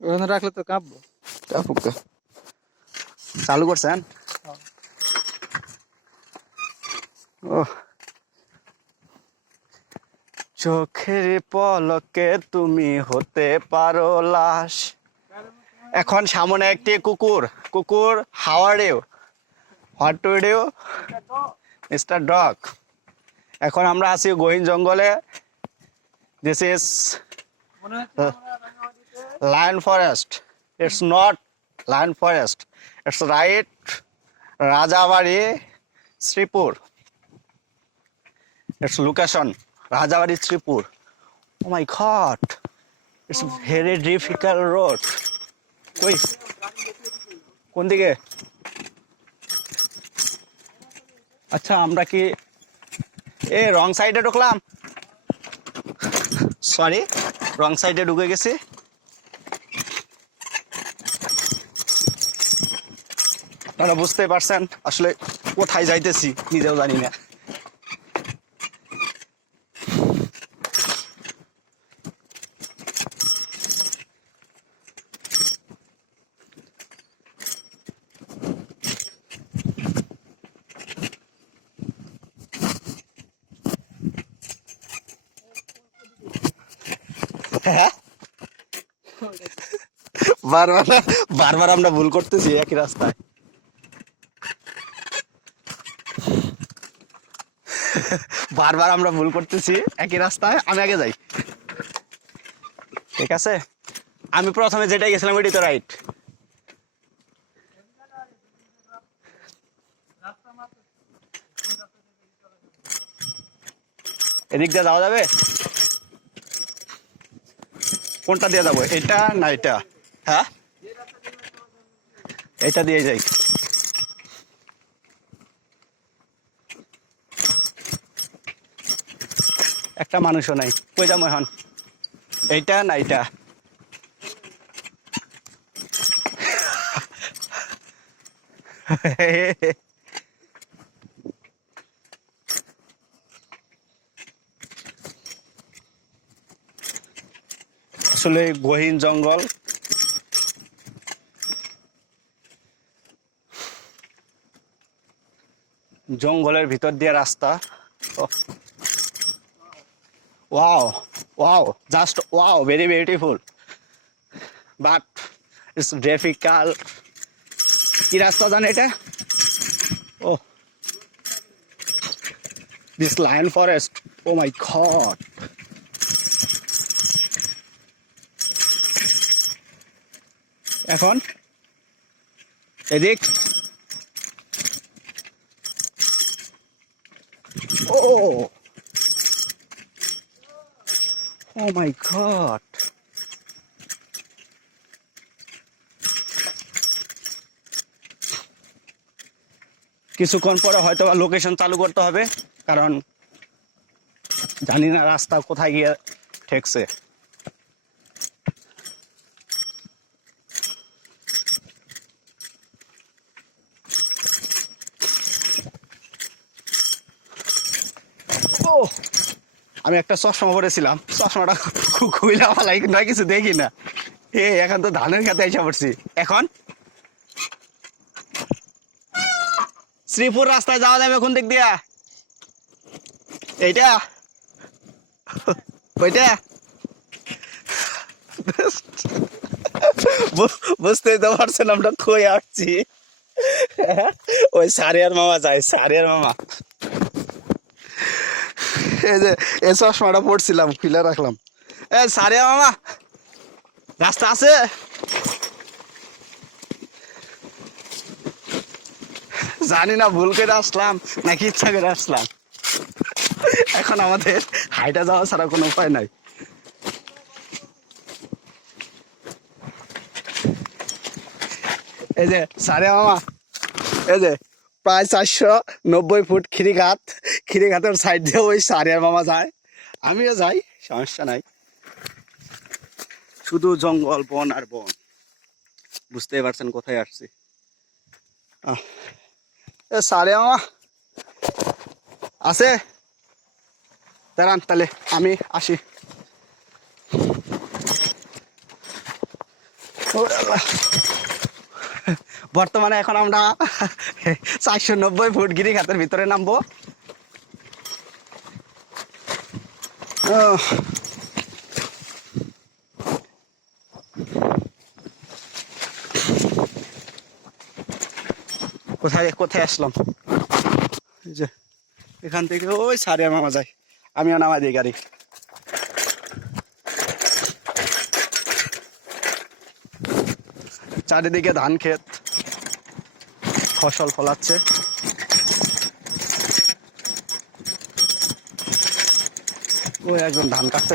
ওখানে রাখলে তো কাঁপবো। কাপুক চালু করছেন? ও চোখের পলকে তুমি হতে পারো লাশ। এখন সামনে একটি কুকুর। কুকুর, how are you? What to do mister dog? এখন আমরা আছি গহীন জঙ্গলে। This is lion forest. It's not lion forest, it's right Rajabari Sreepur. It's location Rajabari Sreepur. Oh my god, it's very difficult road. কই কোন দিকে? আচ্ছা আমরা কি রং সাইডে ঢুকলাম? সরি, রং সাইডে ঢুকে গেছি। আপনারা বুঝতে পারছেন আসলে কোথায় যাইতেছি নিজেও জানি না। হ্যাঁ, বারবার বারবার আমরা ভুল করতেছি একই রাস্তায়। বারবার আমরা ভুল করতেছি একই রাস্তায়। আমি আগে যাই, ঠিক আছে? আমি প্রথমে যেটা গেছিলাম ওইটাই তো রাইট। এদিক দিয়ে যাওয়া যাবে? কোনটা দিয়ে যাবো, এটা না এটা? হ্যাঁ, এটা দিয়ে যাই। একটা মানুষও নাই, কই যাবো এখন? এইটা না এটা? আসলে গহীন জঙ্গল, জঙ্গলের ভিতর দিয়ে রাস্তা। Wow wow, just wow, very beautiful, but it's difficult. কি রাস্তা জানে এটা? Oh, this lion forest. Oh my God, এখন এদিক। ও ও মাই গড, কিছুক্ষণ পরে হয়তো লোকেশন চালু করতে হবে, কারণ জানি না রাস্তা কোথায় গিয়ে ঠেকছে। ও, আমি একটা চশমা পরেছিলাম, চশমাটা খুইলা ফালাই না, কিছু দেখি না। এখন তো ধানের খেতে এসে পড়ছি। এখন শ্রীপুর রাস্তায় যাওয়া যাবে কোন দিক দিয়া? এইটা, ওইটা? বুঝতেই তো পারছেন আমরা কই আসছি। ওই সারিয়ার মামা যায়, সারিয়ার মামা। এই যে এই চশমাটা পড়ছিলাম, খুলে রাখলাম। সারিয়া মামা, রাস্তা আছে? জানি না ভুল করে আসলাম নাকি ইচ্ছা করে আসলাম। এখন আমাদের হাইটা যাওয়া ছাড়া কোনো উপায় নাই। এই যে সারিয়া মামা, এই যে প্রায় 490 ফুট খিরিঘাট, খিরিঘাটের সাইড দিয়ে ওই সারিয়ার মামা যায়, আমিও যাই, সমস্যা নাই। শুধু জঙ্গল, বন আর বন, বুঝতেই পারছেন কোথায় আসছি। সারিয়া মামা আছে? দাঁড়ান তাহলে আমি আসি। ওরে আল্লাহ। বর্তমানে এখন আমরা 490 ফুট গিরিখাতের ভিতরে নামবো। কোথায় কোথায় আসলাম? এই যে এখান থেকে ওই সারিয়া মামা যায়, আমিও নামাই দিই গাড়ি। চারিদিকে ধান ক্ষেত, ফসল ফলাচ্ছে। ওই একজন ধান কাটতে